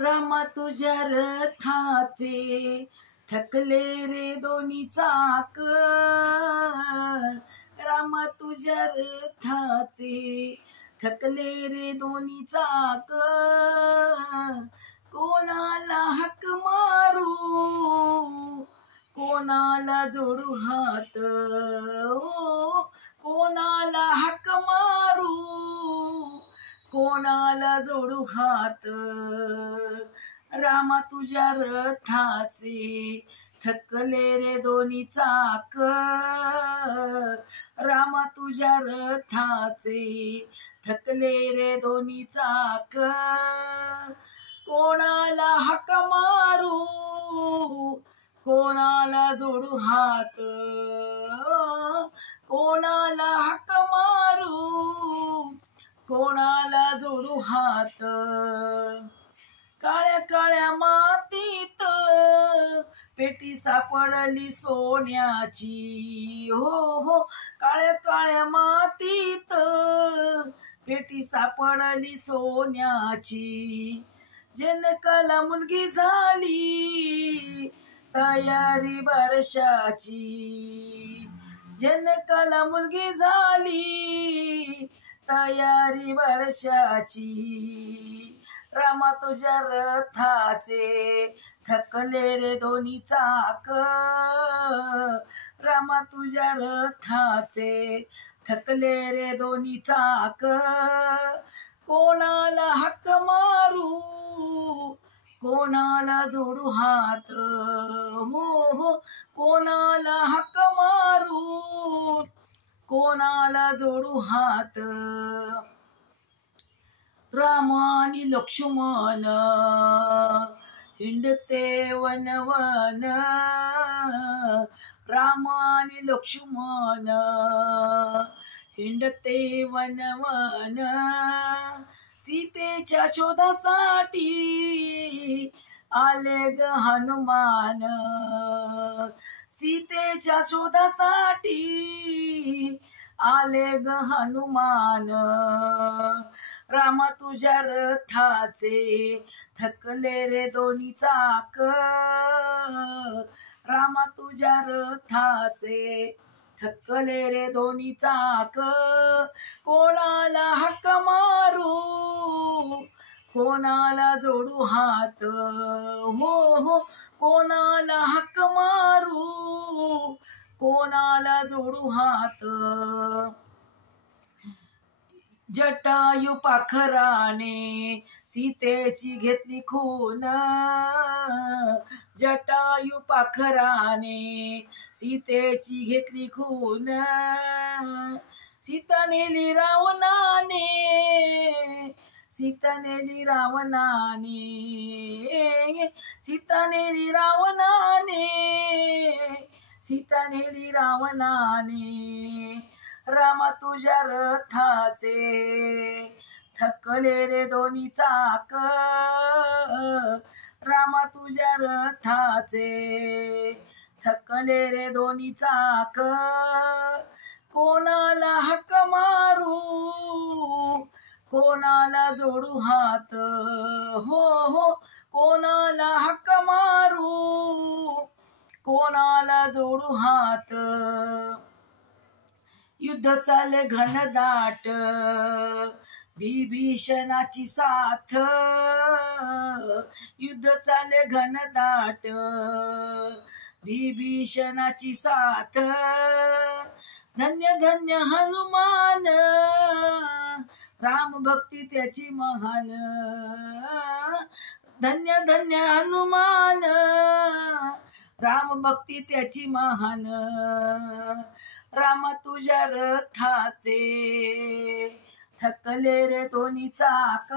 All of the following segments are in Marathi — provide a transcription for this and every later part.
रामा तुझ्या रथाचे थकले रे दोन्ही चाक, रामा तुझ्या रथाचे थकले रे दोन्ही चाक, कोणाला हाक मारू कोणाला जोडू हात, हो कोणाला हाक मारू कोणाला जोडू हात, रामा तुझ्या रथाचे थकले रे दोन्ही चाक, रामा तुझ्या रथाचे थकले रे दोन्ही चाक, कोणाला हाक मारू कोणाला जोडू हात, कोणाला हाक मारू कोणाला जोडू हात, काळ्या काळ्या मातीत पेटी सापडली सोन्याची, हो हो काळ्या काळ्या मातीत पेटी सापडली सोन्याची, जनकाला मुलगी झाली तयारी वर्षाची, जनकाला मुलगी झाली तयारी वर्षाची, रामा तुझ्या रथाचे थकले रे दोन्ही चाक, रामा तुझ्या रथाचे थकले रे दोन्ही चाक, कोणाला हाक मारू कोणाला जोडू हात, हो हो कोणाला हाक मारू कोणाला जोडू हात, राम आणि लक्ष्मण हिंडते वनवन, राम आणि लक्ष्मण हिंडते वनवन, सीतेच्या शोधासाठी आले ग हनुमान, सीतेच्या शोधासाठी आले ग हनुमान, रामा तुझ्या रथाचे थकले रे दोन्ही चाक, रामा तुझ्या रथाचे थकले रे दोन्ही चाक, कोणाला हाक मारू कोणाला जोडू हात, हो हो कोणाला हाक मारू कोणाला जोडू हात, जटायू पाखराने सीतेची घेतली खून, जटायू पाखराने सीतेची घेतली खून, सीता नेली रावणाने सीता नेली रावणाने, सीता नेली रावणाने सीता नेली रावणाने, रामा तुझ्या रथाचे थकले रे दोन्ही चाक, रामा तुझ्या रथाचे थकले रे दोन्ही चाक, कोणाला हाक मारू कोणाला जोडू हात, हो हो कोणाला हाक मारू कोणाला जोडू हात, युद्ध चाले घनदाट विभीषणाची साथ, युद्ध चाले घनदाट विभीषणाची साथ, धन्य धन्य हनुमान राम भक्ती त्याची महान, धन्य धन्य हनुमान राम भक्ती त्याची महान, रामा तुझ्या रथाचे थकले रे दोन्ही चाक,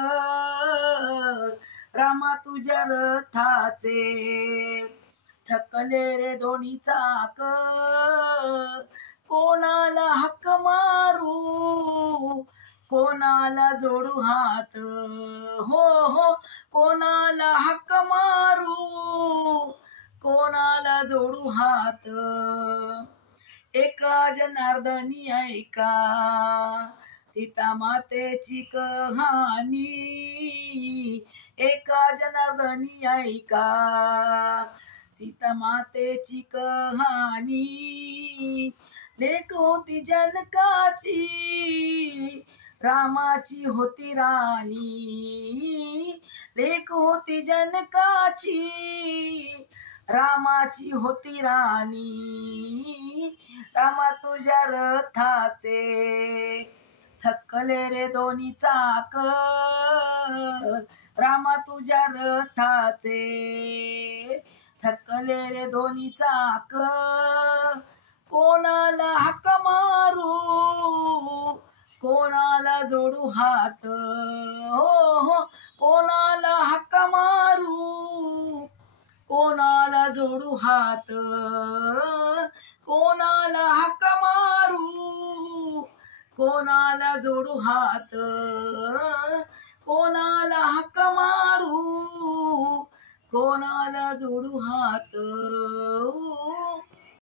रामा तुझ्या रथाचे थकले रे दोन्ही चाक, कोणाला हाक मारू कोणाला जोडू हात, हो हो कोणाला हाक मारू कोणाला जोडू हात, एका जनार्दनी ऐका सीता मातेची कहाणी एका जनार्दनी ऐका. सीता मातेची कहाणी लेक होती जनकाची, रामाची होती राणी. लेक होती जनकाची, रामाची होती राणी. रामा तुझ्या रथाचे थकले रे दोन्ही चाक. रामा तुझ्या रथाचे थकले रे दोन्ही चाक. कोणाला हाक मारू, कोणाला जोडू हात. हो हो, कोणाला हाक मारू, कोणाला जोडू हात. कोणाला हाक मारू, कोणाला जोडू हात. कोणाला हाक मारू, कोणाला जोडू हात.